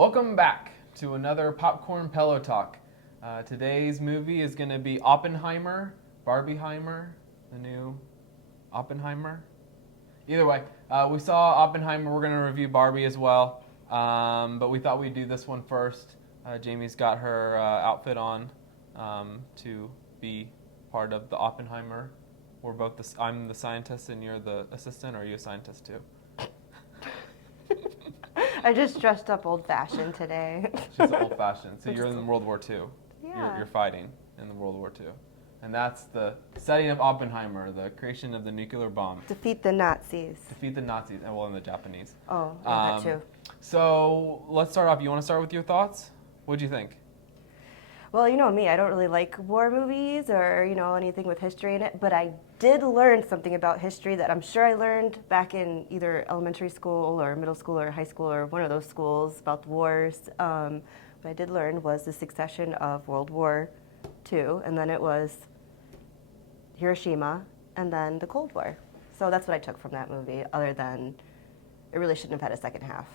Welcome back to another Popcorn Pillow Talk. Today's movie is going to be Oppenheimer, Barbieheimer, the new Oppenheimer. Either way, we saw Oppenheimer. We're going to review Barbie as well, but we thought we'd do this one first. Jamie's got her outfit on to be part of the Oppenheimer. We're both I'm the scientist and you're the assistant, or are you a scientist too? I just dressed up old-fashioned today. She's old-fashioned. So you're in World War II. Yeah. You're fighting in the World War II. And that's the setting of Oppenheimer, the creation of the nuclear bomb. Defeat the Nazis. Defeat the Nazis, and the Japanese. Oh, yeah, that too. So let's start off. You want to start with your thoughts? What do you think? Well, you know me, I don't really like war movies or, anything with history in it, but I did learn something about history that I'm sure I learned back in either elementary school or middle school or high school or one of those schools about the wars. What I did learn was the succession of World War II, and then it was Hiroshima, and then the Cold War. So that's what I took from that movie, other than it really shouldn't have had a second half.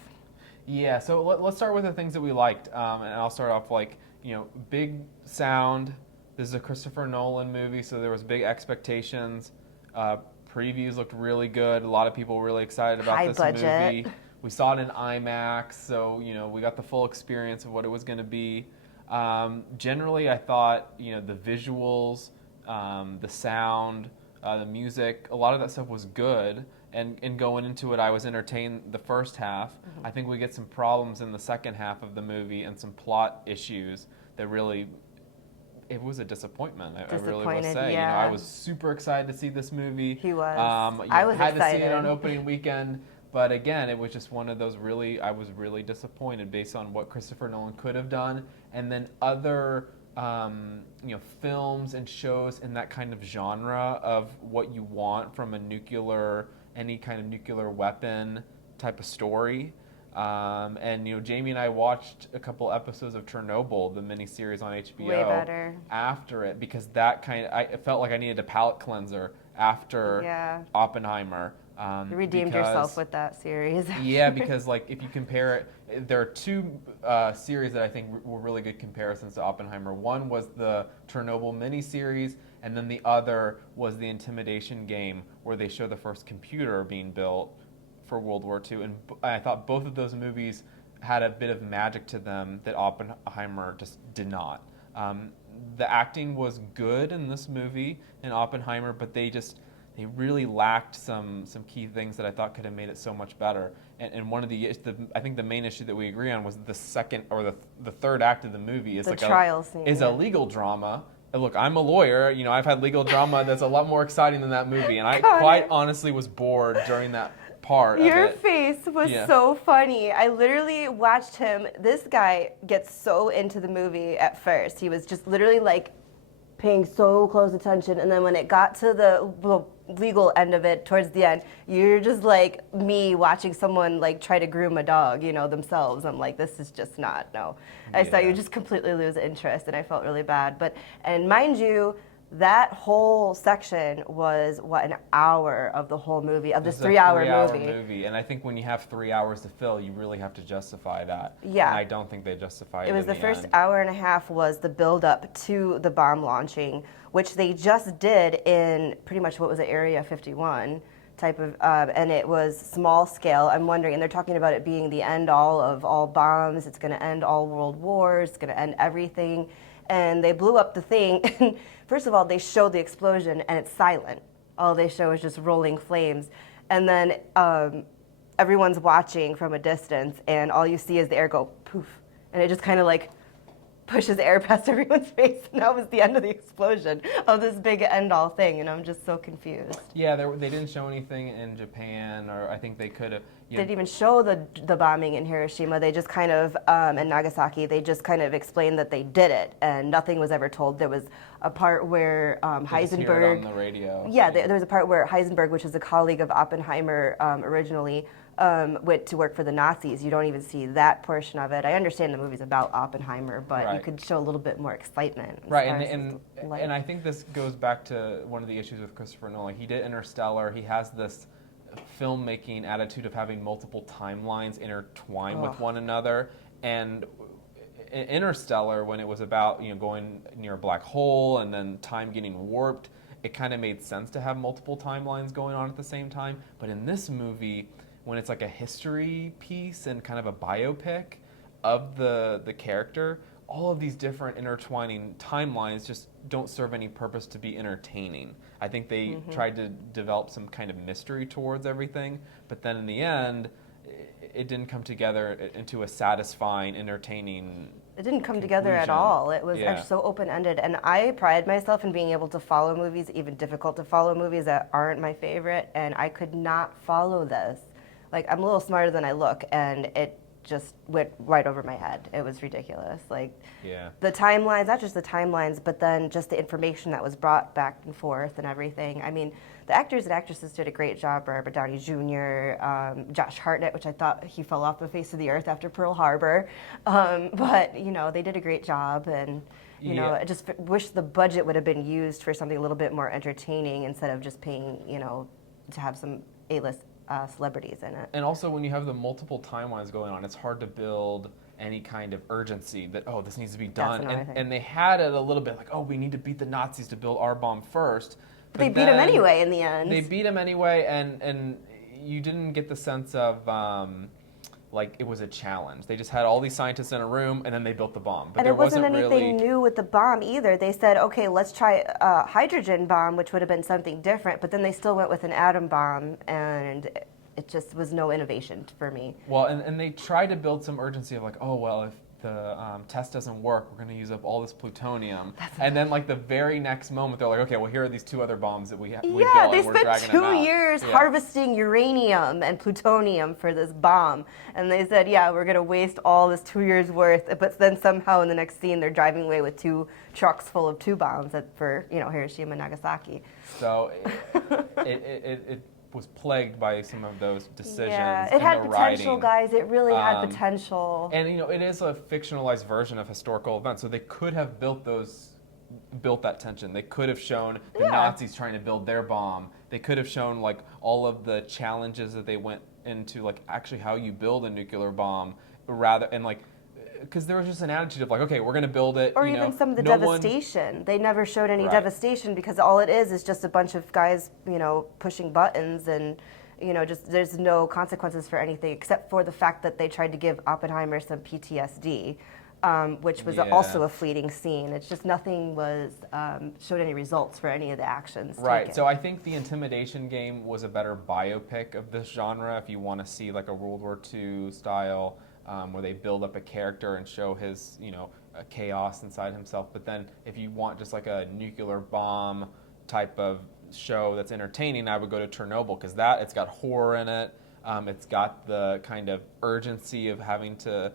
Yeah, so let's start with the things that we liked, and I'll start off big sound. This is a Christopher Nolan movie, so there was big expectations. Previews looked really good. A lot of people were really excited about High this budget. movie. We saw it in IMAX, so we got the full experience of what it was going to be. Generally, I thought the visuals, the sound, the music, a lot of that stuff was good. And going into it, I was entertained the first half. Mm-hmm. I think we get some problems in the second half of the movie and some plot issues that really, it was a disappointment. I really will say. Yeah. I was super excited to see this movie. He was. I was had excited to see it on opening weekend, but again, it was just one of those I was really disappointed based on what Christopher Nolan could have done, and then other films and shows in that kind of genre of what you want from any kind of nuclear weapon type of story. And Jamie and I watched a couple episodes of Chernobyl, the miniseries on HBO. Way better. After it, because I felt like I needed a palate cleanser after Oppenheimer. You redeemed yourself with that series. Yeah, because if you compare it, there are two series that I think were really good comparisons to Oppenheimer. One was the Chernobyl miniseries, and then the other was the Intimidation game, where they show the first computer being built for World War II. And I thought both of those movies had a bit of magic to them that Oppenheimer just did not. The acting was good in this movie, in Oppenheimer, but they really lacked some key things that I thought could have made it so much better. And one of I think the main issue that we agree on was the second or the third act of the movie is the trial scene. Is a legal drama. And look, I'm a lawyer. I've had legal drama that's a lot more exciting than that movie, and I quite honestly was bored during that part of it. Your face was so funny. I literally watched him. This guy gets so into the movie at first. He was just literally paying so close attention, and then when it got to the legal end of it towards the end, you're just like me watching someone try to groom a dog, themselves. I'm like, this is just not, no. I saw you just completely lose interest, and I felt really bad. And mind you, that whole section was an hour of the whole movie, of this 3-hour movie. And I think when you have 3 hours to fill, you really have to justify that. Yeah. And I don't think they justified it. It was the first hour and a half was the build up to the bomb launching, which they just did in pretty much what was it, Area 51 type of, and it was small scale. I'm wondering, and they're talking about it being the end all of all bombs. It's going to end all world wars. It's going to end everything. And they blew up the thing. And first of all, they show the explosion, and it's silent. All they show is just rolling flames. And then everyone's watching from a distance, and all you see is the air go poof. And it just kind of pushes air past everyone's face, and that was the end of the explosion of this big end-all thing, and I'm just so confused. Yeah, they didn't show anything in Japan, or I think they could have. They didn't even show the bombing in Hiroshima. They just kind of, and Nagasaki, they just kind of explained that they did it, and nothing was ever told. There was a part where Heisenberg... Hear it on the radio. Yeah, there was a part where Heisenberg, which is a colleague of Oppenheimer originally, went to work for the Nazis. You don't even see that portion of it. I understand the movie's about Oppenheimer, but you could show a little bit more excitement. Right, and I think this goes back to one of the issues with Christopher Nolan. He did Interstellar. He has this filmmaking attitude of having multiple timelines intertwine with one another. And Interstellar, when it was about going near a black hole and then time getting warped, it kind of made sense to have multiple timelines going on at the same time. But in this movie, when it's like a history piece and kind of a biopic of the character, all of these different intertwining timelines just don't serve any purpose to be entertaining. I think they tried to develop some kind of mystery towards everything, but then in the end, it didn't come together into a satisfying, entertaining. It didn't come together at conclusion. all. It was Yeah. actually so open-ended. And I pride myself in being able to follow movies, even difficult to follow movies that aren't my favorite, and I could not follow this. Like, I'm a little smarter than I look, and it just went right over my head. It was ridiculous. Like, Yeah. the timelines, not just the timelines, but then just the information that was brought back and forth and everything. I mean, the actors and actresses did a great job. Robert Downey Jr., Josh Hartnett, which I thought he fell off the face of the earth after Pearl Harbor. But, they did a great job. And, Yeah. I just wish the budget would have been used for something a little bit more entertaining instead of just paying, to have some A-list celebrities in it. And also, when you have the multiple timelines going on, it's hard to build any kind of urgency that, oh, this needs to be done. another thing. And they had it a little bit like, oh, we need to beat the Nazis to build our bomb first. But they beat them anyway in the end. They beat them anyway, and you didn't get the sense of like it was a challenge. They just had all these scientists in a room, and then they built the bomb. But And there it wasn't really anything new with the bomb either. They said, okay, let's try a hydrogen bomb, which would have been something different, but then they still went with an atom bomb, and it just was no innovation for me. Well, and they tried to build some urgency of like, oh, well, if the test doesn't work, we're going to use up all this plutonium. And then, like, the very next moment, they're like, okay, well, here are these two other bombs that we built, Yeah, they and we're spent dragging them 2 out. years Yeah. harvesting uranium and plutonium for this bomb. And they said, yeah, we're going to waste all this 2 years worth. But then somehow in the next scene, they're driving away with 2 trucks full of 2 bombs for, Hiroshima and Nagasaki. So it was plagued by some of those decisions. Yeah, it in had the potential, writing. guys. It really had potential. And it is a fictionalized version of historical events, so they could have built that tension. They could have shown the Nazis trying to build their bomb. They could have shown like all of the challenges that they went into, like actually how you build a nuclear bomb, because there was just an attitude of like, okay, we're going to build it. Or even some of the devastation. They never showed any Right. devastation because all it is just a bunch of guys, pushing buttons and, just there's no consequences for anything except for the fact that they tried to give Oppenheimer some PTSD, which was Yeah. also a fleeting scene. It's just nothing was showed any results for any of the actions. Right. taken. So I think The Intimidation Game was a better biopic of this genre if you want to see like a World War II style where they build up a character and show his, a chaos inside himself. But then if you want just like a nuclear bomb type of show that's entertaining, I would go to Chernobyl because it's got horror in it. It's got the kind of urgency of having to,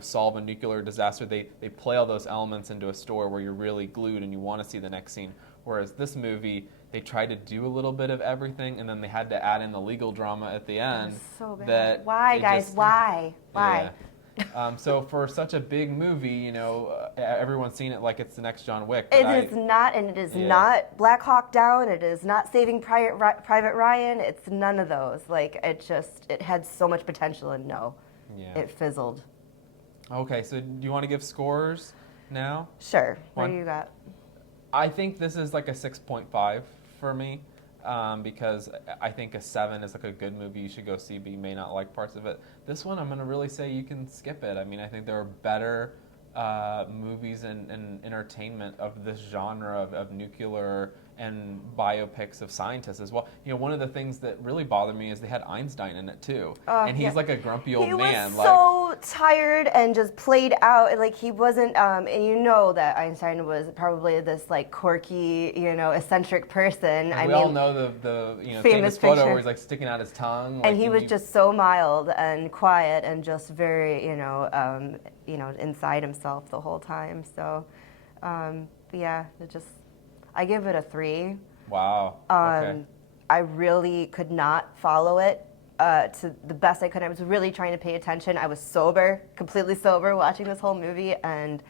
solve a nuclear disaster. They play all those elements into a story where you're really glued and you want to see the next scene. Whereas this movie, they tried to do a little bit of everything, and then they had to add in the legal drama at the end. So bad. That Why, guys? just- Why? Why? Yeah. So for such a big movie, everyone's seen it like it's the next John Wick. It is not, and it is not Black Hawk Down. It is not Saving Private Ryan. It's none of those. Like, it had so much potential, and it fizzled. Okay, so do you want to give scores now? Sure. What One. do you got? I think this is like a 6.5 for me. Because I think a 7 is like a good movie you should go see, but you may not like parts of it. This one, I'm going to really say you can skip it. I mean, I think there are better movies and entertainment of this genre of nuclear and biopics of scientists as well. One of the things that really bothered me is they had Einstein in it too, and he's like a grumpy old man. He was so tired and just played out, and like he wasn't. And that Einstein was probably this like quirky, eccentric person. We all know the famous photo picture where he's like sticking out his tongue. And he was just so mild and quiet and just very, inside himself the whole time. So, I give it a 3. Wow. Okay. I really could not follow it to the best I could. I was really trying to pay attention. I was sober, completely sober, watching this whole movie, and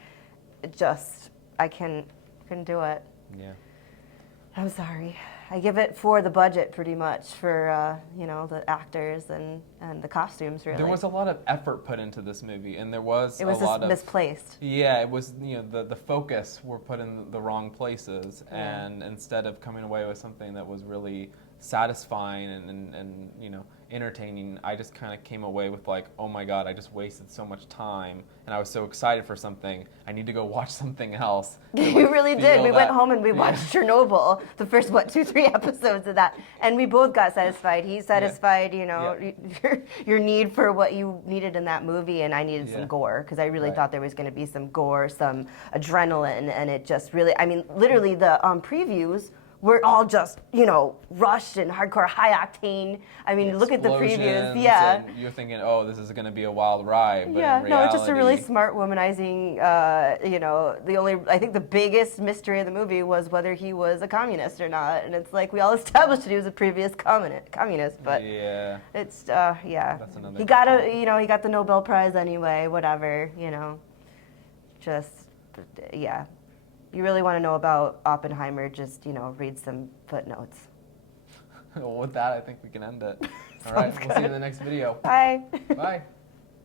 I couldn't do it. Yeah. I'm sorry. I give it for the budget, pretty much, for the actors and the costumes. Really, There was a lot of effort put into this movie, and there was it was a lot just of misplaced. Yeah, it was, the focus were put in the wrong places, Yeah. and instead of coming away with something that was really satisfying and entertaining, I just kind of came away with like, oh my God, I just wasted so much time, and I was so excited for something. I need to go watch something else. to, You like, really feel did. We went that- home and we Yeah. watched Chernobyl, the first 2-3 episodes of that, and we both got satisfied. He satisfied, your need for what you needed in that movie, and I needed Yeah. some gore because I really Right. thought there was going to be some gore, some adrenaline, and it just really. I mean, literally the previews were all just rushed and hardcore, high octane. I mean, look at the previews. Explosions, Yeah. and you're thinking, oh, this is going to be a wild ride, but Yeah, in no, it's just a really reality- smart womanizing. I think the biggest mystery of the movie was whether he was a communist or not, and it's like we all established that he was a previous communist, but Yeah. it's That's another he good got point. he got the Nobel Prize anyway, whatever, just yeah. You really want to know about Oppenheimer? Just read some footnotes. Well, with that, I think we can end it. All right, we'll see you in the next video. Bye. Bye.